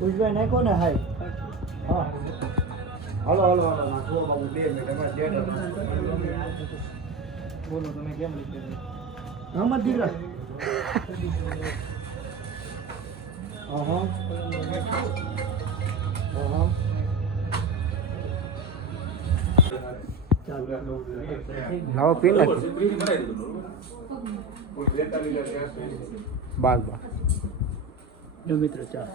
પૂછભાઈ નાખો ને હાય હા હાલો હાલો હાલો નાખો બાબુ 2 મિનિટ અમારે ડેટ બોલો તમે કેમ લીધે આમાં દીકરા લાવો પી નાખો બાર જો મિત્ર ચા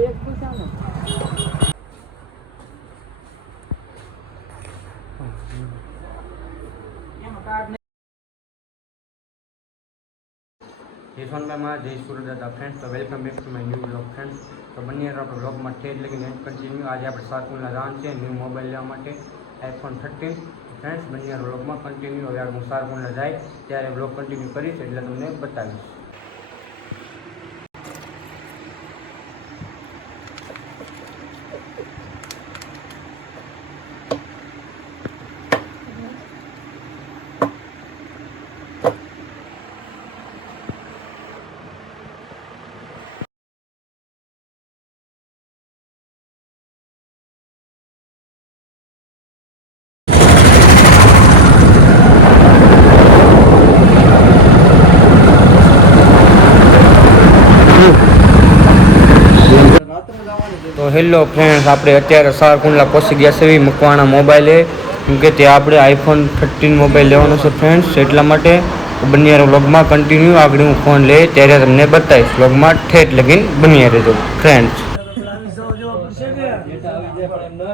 એક પૂછાનો જયસવાનભાઈમાં જય સુરદાદા ફ્રેન્ડ્સ તો welcome back to my new blog friends તો બંને આપણે બ્લોગમાં ઠેર લગીને કન્ટિન્યુ આજે આપણે સારકુલના જવાનું છે ન્યૂ મોબાઈલ લેવા માટે iPhone 13 ફ્રેન્ડ્સ બંને બ્લોગમાં કન્ટિન્યુ હવે હું સારકુલના જાય ત્યારે બ્લોગ કન્ટિન્યુ કરીશ એટલે તમને બતાવીશ. તો હેલો ફ્રેન્ડ્સ, આપણે અત્યારે સારકુંડલા પહોંચી ગયા છે મકવાણા મોબાઈલે, કેમ કે ત્યાં આપણે iPhone 13 મોબાઈલ લેવાનો છે ફ્રેન્ડ્સ. એટલા માટે બન્યા વ્લોગમાં કન્ટિન્યુ આગળ હું ફોન લે ત્યારે તમને બતાવીશ. વ્લોગમાં ઠેઠ લગીને બન્યા રહેજો ફ્રેન્ડ્સ.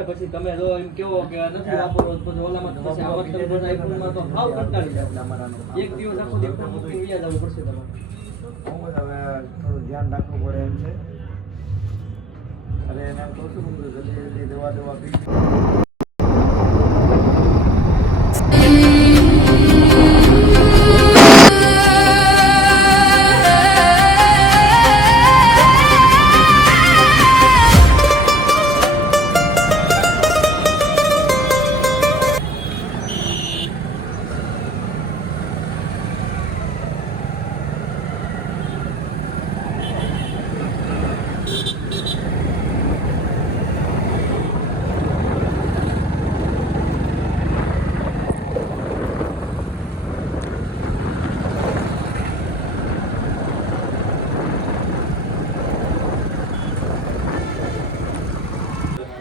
પછી તમે જો એમ કેવો કે નથી વાપરવો પછી ઓલામાં પછી આમાં તમે બધા આઈફોનમાં તો ભાવ કંટાળી જાય અમારાનો. એક દિવસ આખો દિવસ મૂકીને વ્યા જવું પડશે તમારે. હવે થોડું ધ્યાન રાખવું પડે એમ છે. અરે એને એમ કહું છું જલ્દી દવા પી.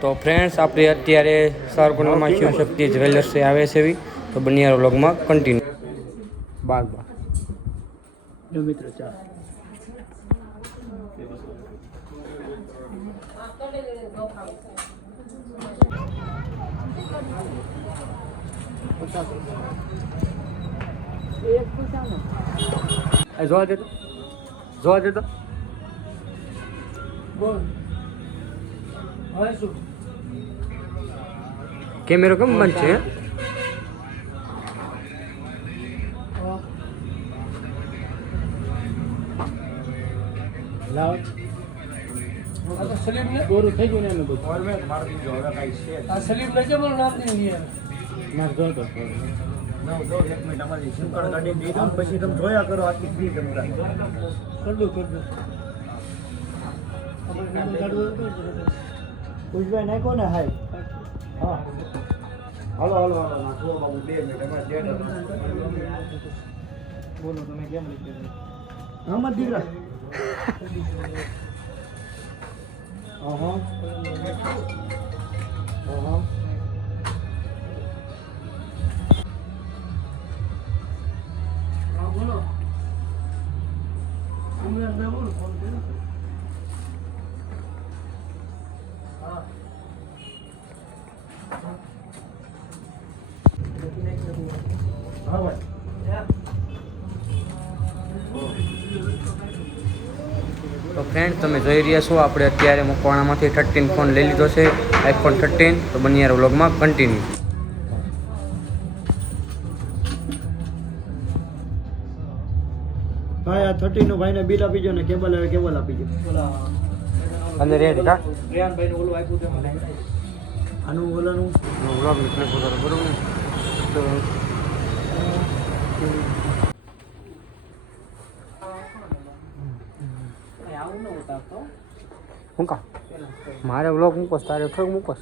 તો ફ્રેન્ડ્સ, આપણે અત્યારે સારકુંડલામાં શિવશક્તિ જ્વેલર્સ આવે છે એવી, તો બન્યા વ્લોગમાં કન્ટિન્યુ. બાર જો મિત્ર ચા એક પૂછાનો જોવા દેતો બોલ. હવે શું કેમેરો કેમ બંધ છે? લાવ આ તો સલીમ ને બોરું થઈ ગયું ને અમે બધું ફોર્મેટ માર દીધો. હવે કાઈ છે આ સલીમ લઈ જા મને નામ દે માર જો તો ના જો એક મિનિટ અમારી સિમ કાર્ડ કાઢી દઈ દો પછી તમે જોયા કરો આટલી ફ્રી તમારા કર દો પૂછભાઈ નાખો ને હાય હા હાલો હાલો હાલો નાખો બાબુ 2 મિનિટ અમારે ડેટ બોલો તમે કેમ લીધે આમાં દીકરા બોલો બોલો ફોન કર્યો. તો ફ્રેન્ડ, તમે જોઈ રહ્યા છો આપણે અત્યારે મકવાણામાંથી 13 ફોન લઈ લીધો છે, iPhone 13. તો બન્યા વ્લોગમાં કન્ટિન્યુ. ભાઈ આ 13 નું ભાઈને બિલ આપી જો ને કેબલ આવે કેબલ આપી જો. ઓલા અંદર રેડી કા રેહાનભાઈ નું ઓલું આપ્યું છે મને. આનું ઓલાનું વ્લોગ નીકળે પોતાનો બરોબર ને તો આવું ન ઉતારતો હું કા મારે વ્લોગ મૂકોસ તારે થોડુંક મૂકોસ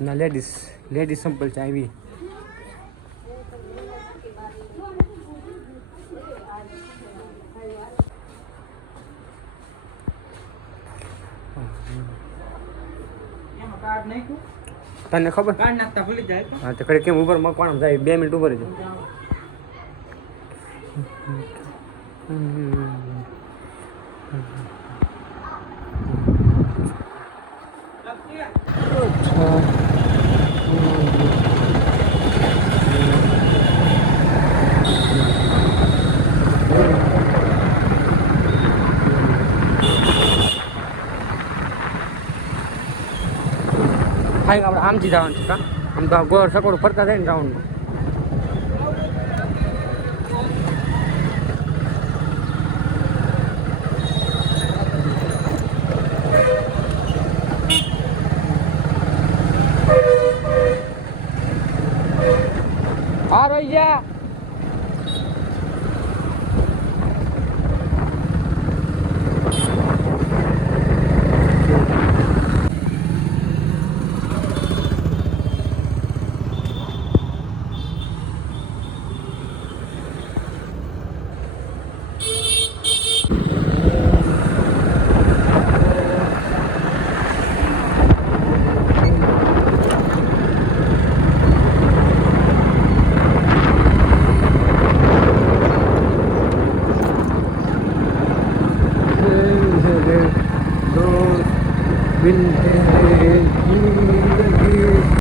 ના લેડીઝ સિમ્પલ છે આવી એમાં કાર્ડ નાખ્યું તને ખબર કાર્ડ નાખતા ભૂલી જાય તો હા તો ખરે કેમ ઉપર મકવાનું જાય 2 મિનિટ ઉપર છે આપણે આમથી જવાનું છે કા આમ તો ગોળ સકોડ ફરતા થાય ને રાઉન્ડમાં હા રહી જા Winter